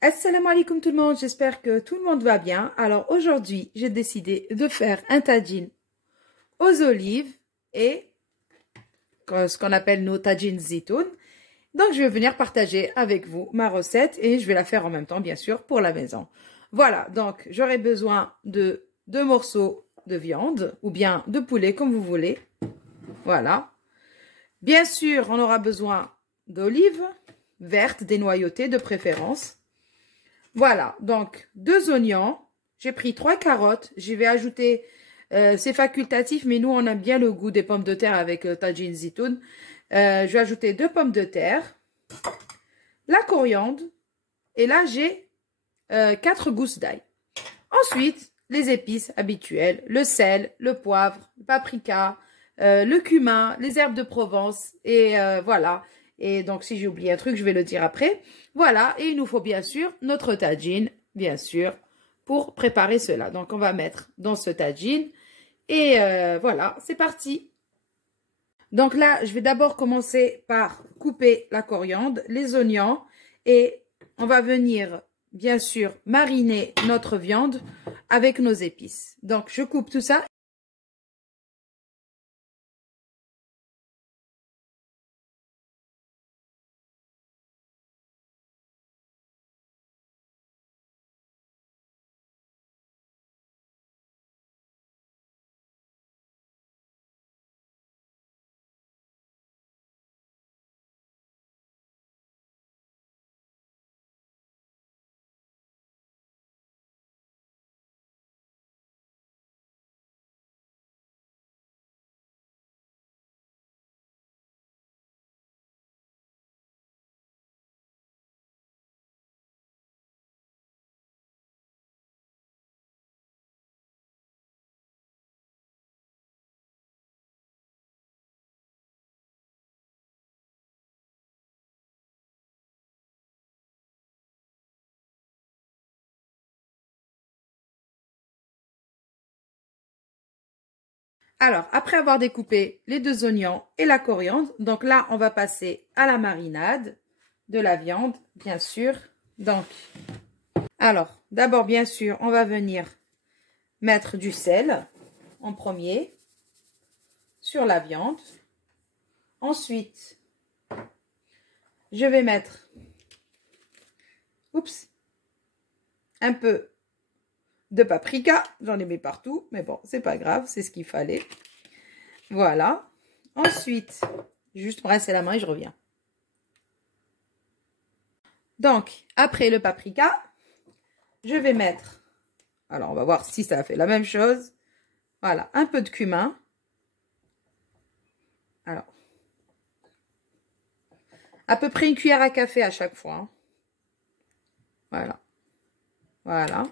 Assalamu alaikum tout le monde, j'espère que tout le monde va bien. Alors aujourd'hui, j'ai décidé de faire un tagine aux olives et ce qu'on appelle nos tagines zitoun. Donc je vais venir partager avec vous ma recette et je vais la faire en même temps bien sûr pour la maison. Voilà, donc j'aurai besoin de 2 morceaux de viande ou bien de poulet comme vous voulez. Voilà. Bien sûr, on aura besoin d'olives vertes, dénoyautées de préférence. Voilà, donc 2 oignons, j'ai pris 3 carottes, j'y vais ajouter, c'est facultatif, mais nous on aime bien le goût des pommes de terre avec tagine zitoun. Je vais ajouter 2 pommes de terre, la coriandre, et là j'ai 4 gousses d'ail. Ensuite, les épices habituelles, le sel, le poivre, le paprika, le cumin, les herbes de Provence, et voilà. Et donc, si j'ai oublié un truc, je vais le dire après. Voilà, et il nous faut bien sûr notre tagine, bien sûr, pour préparer cela. Donc, on va mettre dans ce tagine. Et voilà, c'est parti. Donc là, je vais d'abord commencer par couper la coriandre, les oignons. Et on va venir, bien sûr, mariner notre viande avec nos épices. Donc, je coupe tout ça. Alors, après avoir découpé les 2 oignons et la coriandre, donc là, on va passer à la marinade de la viande, bien sûr. Donc, alors, d'abord, bien sûr, on va venir mettre du sel en premier sur la viande. Ensuite, je vais mettre, un peu de paprika. J'en ai mis partout, mais bon, c'est pas grave, c'est ce qu'il fallait. Voilà. Ensuite, juste rincer la main et je reviens. Donc, après le paprika, je vais mettre, alors on va voir si ça a fait la même chose. Voilà, un peu de cumin. Alors, à peu près 1 cuillère à café à chaque fois. Hein. Voilà. Voilà.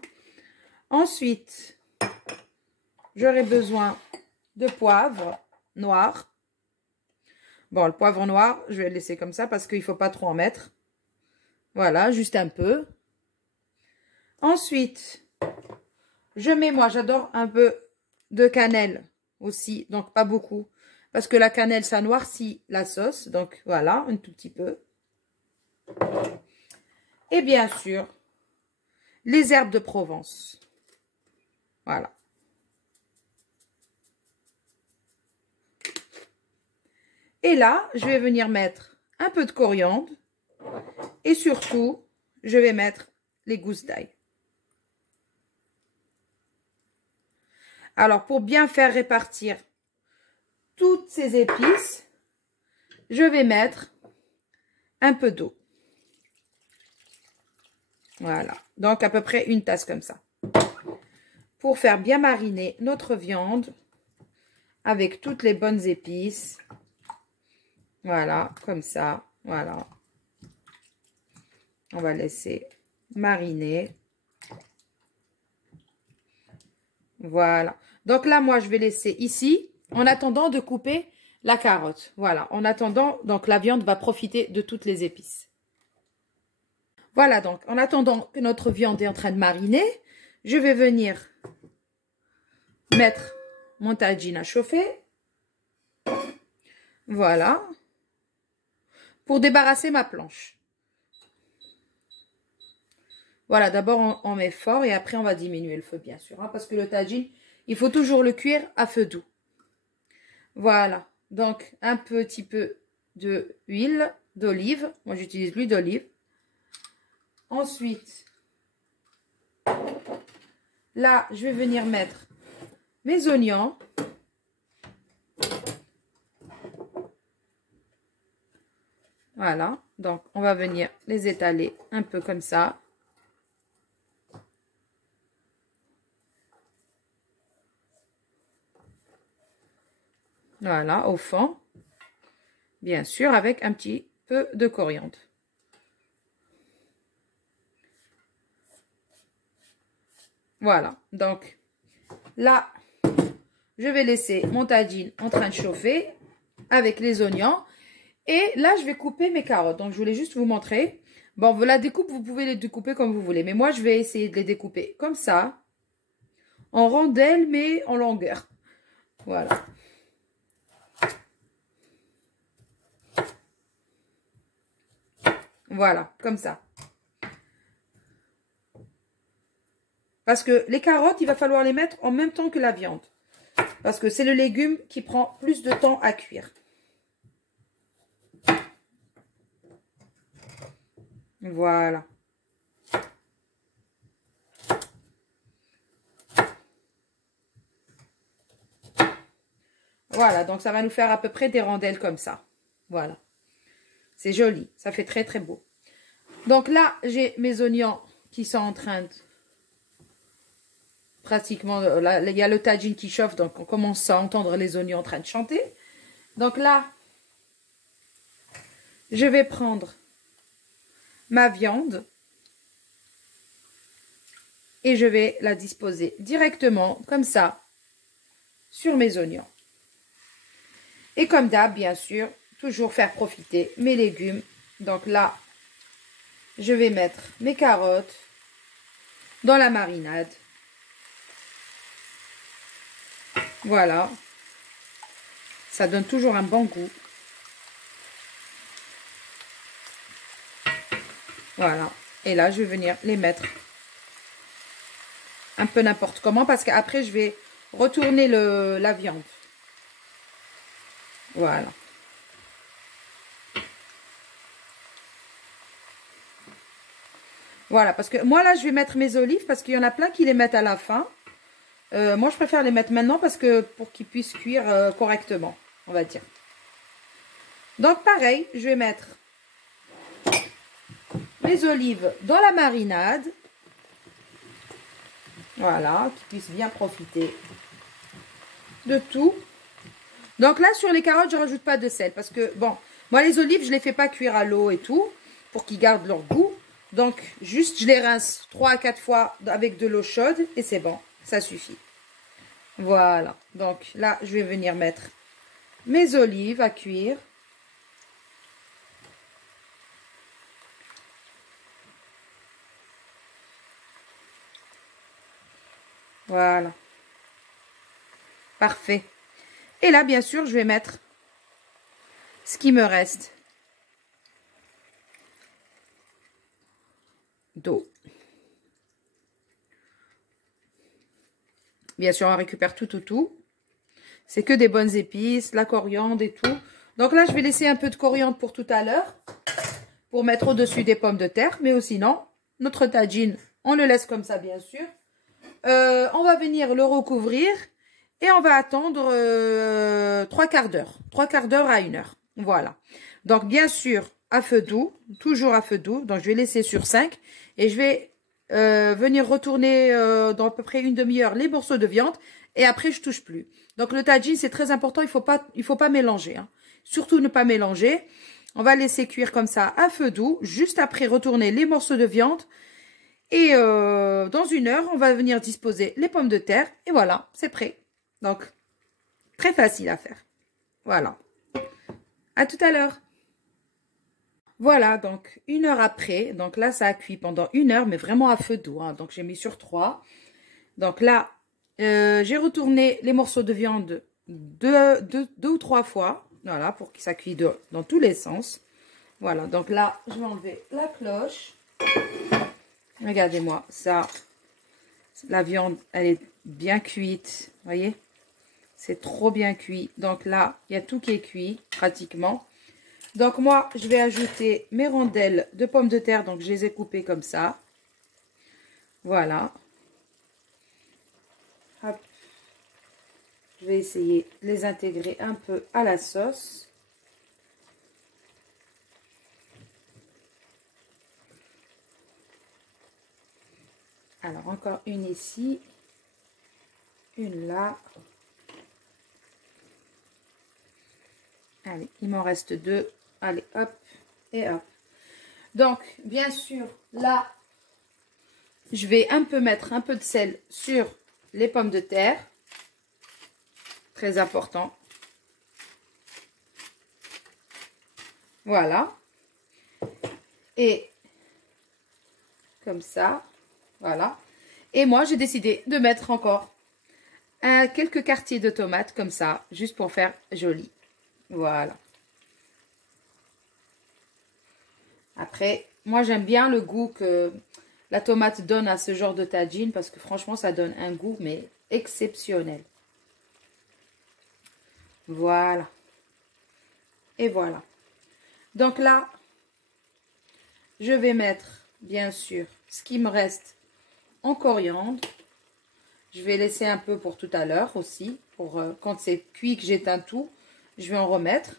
Ensuite, j'aurai besoin de poivre noir. Bon, le poivre noir, je vais le laisser comme ça parce qu'il ne faut pas trop en mettre. Voilà, juste un peu. Ensuite, je mets, moi, j'adore un peu de cannelle aussi, donc pas beaucoup. Parce que la cannelle, ça noircit la sauce. Donc, voilà, un tout petit peu. Et bien sûr, les herbes de Provence. Voilà. Et là, je vais venir mettre un peu de coriandre. Et surtout, je vais mettre les gousses d'ail. Alors, pour bien faire répartir toutes ces épices, je vais mettre un peu d'eau. Voilà. Donc, à peu près 1 tasse comme ça. Pour faire bien mariner notre viande avec toutes les bonnes épices. Voilà, comme ça. Voilà. On va laisser mariner. Voilà. Donc là, moi, je vais laisser ici en attendant de couper la carotte. Voilà. En attendant, donc la viande va profiter de toutes les épices. Voilà, donc en attendant que notre viande est en train de mariner, je vais venir mettre mon tagine à chauffer. Voilà. Pour débarrasser ma planche. Voilà, d'abord on met fort et après on va diminuer le feu, bien sûr. Hein, parce que le tagine, il faut toujours le cuire à feu doux. Voilà, donc un petit peu d'huile d'olive. Moi, j'utilise l'huile d'olive. Ensuite, là, je vais venir mettre mes oignons. Voilà, donc on va venir les étaler un peu comme ça. Voilà, au fond. Bien sûr, avec un petit peu de coriandre. Voilà, donc là, je vais laisser mon tagine en train de chauffer avec les oignons. Et là, je vais couper mes carottes. Donc, je voulais juste vous montrer. Bon, la découpe, vous pouvez les découper comme vous voulez. Mais moi, je vais essayer de les découper comme ça. En rondelles, mais en longueur. Voilà. Voilà, comme ça. Parce que les carottes, il va falloir les mettre en même temps que la viande. Parce que c'est le légume qui prend plus de temps à cuire. Voilà. Voilà, donc ça va nous faire à peu près des rondelles comme ça. Voilà. C'est joli, ça fait très très beau. Donc là, j'ai mes oignons qui sont en train de... Pratiquement, là, il y a le tagine qui chauffe, donc on commence à entendre les oignons en train de chanter. Donc là, je vais prendre ma viande et je vais la disposer directement, comme ça, sur mes oignons. Et comme d'hab, bien sûr, toujours faire profiter mes légumes. Donc là, je vais mettre mes carottes dans la marinade. Voilà. Ça donne toujours un bon goût. Voilà. Et là, je vais venir les mettre un peu n'importe comment parce qu'après, je vais retourner la viande. Voilà. Voilà, parce que moi, là, je vais mettre mes olives parce qu'il y en a plein qui les mettent à la fin. Moi, je préfère les mettre maintenant parce que pour qu'ils puissent cuire correctement, on va dire. Donc, pareil, je vais mettre mes olives dans la marinade. Voilà, qu'ils puissent bien profiter de tout. Donc là, sur les carottes, je ne rajoute pas de sel parce que, bon, moi, les olives, je ne les fais pas cuire à l'eau et tout pour qu'ils gardent leur goût. Donc, juste, je les rince 3 à 4 fois avec de l'eau chaude et c'est bon, ça suffit. Voilà, donc là, je vais venir mettre mes olives à cuire. Voilà. Parfait. Et là, bien sûr, je vais mettre ce qui me reste d'eau. Bien sûr, on récupère tout. C'est que des bonnes épices, la coriandre et tout. Donc là, je vais laisser un peu de coriandre pour tout à l'heure. Pour mettre au-dessus des pommes de terre. Mais sinon, notre tagine, on le laisse comme ça, bien sûr. On va venir le recouvrir. Et on va attendre 3 quarts d'heure. 3 quarts d'heure à 1 heure. Voilà. Donc, bien sûr, à feu doux. Toujours à feu doux. Donc, je vais laisser sur 5. Et je vais venir retourner dans à peu près une demi-heure les morceaux de viande. Et après, je touche plus. Donc, le tagine, c'est très important. Il faut pas mélanger. Hein. Surtout ne pas mélanger. On va laisser cuire comme ça à feu doux. Juste après, retourner les morceaux de viande. Et dans 1 heure, on va venir disposer les pommes de terre. Et voilà, c'est prêt. Donc, très facile à faire. Voilà. À tout à l'heure. Voilà, donc 1 heure après. Donc là, ça a cuit pendant 1 heure, mais vraiment à feu doux. Hein. Donc, j'ai mis sur 3. Donc là, j'ai retourné les morceaux de viande 2 ou 3 fois. Voilà, pour que ça cuise dans tous les sens. Voilà, donc là, je vais enlever la cloche. Regardez-moi ça. La viande, elle est bien cuite. Voyez? C'est trop bien cuit. Donc là, il y a tout qui est cuit, pratiquement. Donc moi, je vais ajouter mes rondelles de pommes de terre. Donc je les ai coupées comme ça. Voilà. Hop. Je vais essayer de les intégrer un peu à la sauce. Alors, encore une ici. Une là. Allez, il m'en reste deux. Allez, hop et hop. Donc, bien sûr, là, je vais mettre un peu de sel sur les pommes de terre. Très important. Voilà. Et comme ça. Voilà. Et moi, j'ai décidé de mettre encore quelques quartiers de tomates comme ça, juste pour faire joli. Voilà. Après, moi, j'aime bien le goût que la tomate donne à ce genre de tagine parce que franchement, ça donne un goût, mais exceptionnel. Voilà. Et voilà. Donc là, je vais mettre, bien sûr, ce qui me reste en coriandre. Je vais laisser un peu pour tout à l'heure aussi. Pour quand c'est cuit, que j'éteins tout, je vais en remettre.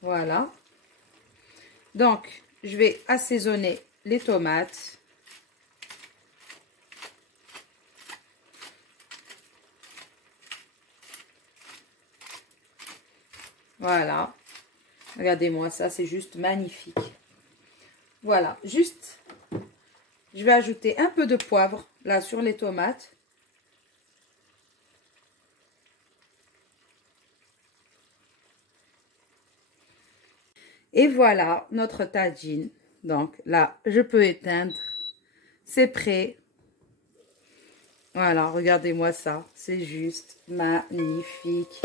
Voilà. Donc, je vais assaisonner les tomates. Voilà. Regardez-moi ça, c'est juste magnifique. Voilà, juste, je vais ajouter un peu de poivre, là, sur les tomates. Et voilà, notre tagine. Donc, là, je peux éteindre. C'est prêt. Voilà, regardez-moi ça. C'est juste magnifique.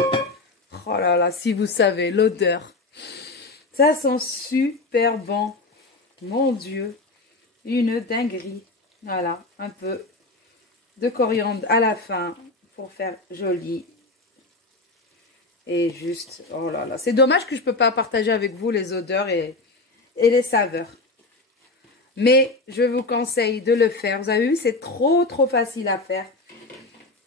Oh là là, si vous savez, l'odeur. Ça sent super bon. Mon Dieu. Une dinguerie. Voilà, un peu de coriandre à la fin pour faire joli. Et juste, oh là là. C'est dommage que je ne peux pas partager avec vous les odeurs et les saveurs. Mais je vous conseille de le faire. Vous avez vu, c'est trop facile à faire.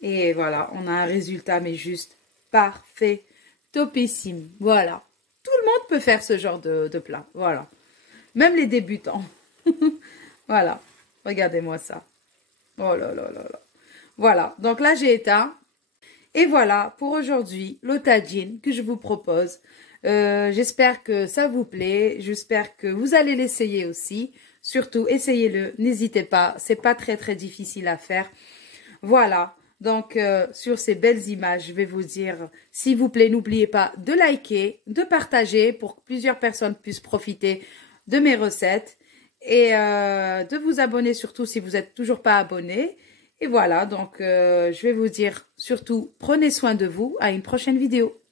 Et voilà, on a un résultat, mais juste parfait. Topissime. Voilà. Tout le monde peut faire ce genre de plat. Voilà. Même les débutants. Voilà. Regardez-moi ça. Oh là là là là. Voilà. Donc là, j'ai éteint. Et voilà pour aujourd'hui le tagine que je vous propose. J'espère que ça vous plaît. J'espère que vous allez l'essayer aussi. Surtout, essayez-le. N'hésitez pas. C'est pas très difficile à faire. Voilà. Donc, sur ces belles images, je vais vous dire, s'il vous plaît, n'oubliez pas de liker, de partager pour que plusieurs personnes puissent profiter de mes recettes et de vous abonner surtout si vous n'êtes toujours pas abonné. Et voilà, donc je vais vous dire surtout, prenez soin de vous. À une prochaine vidéo.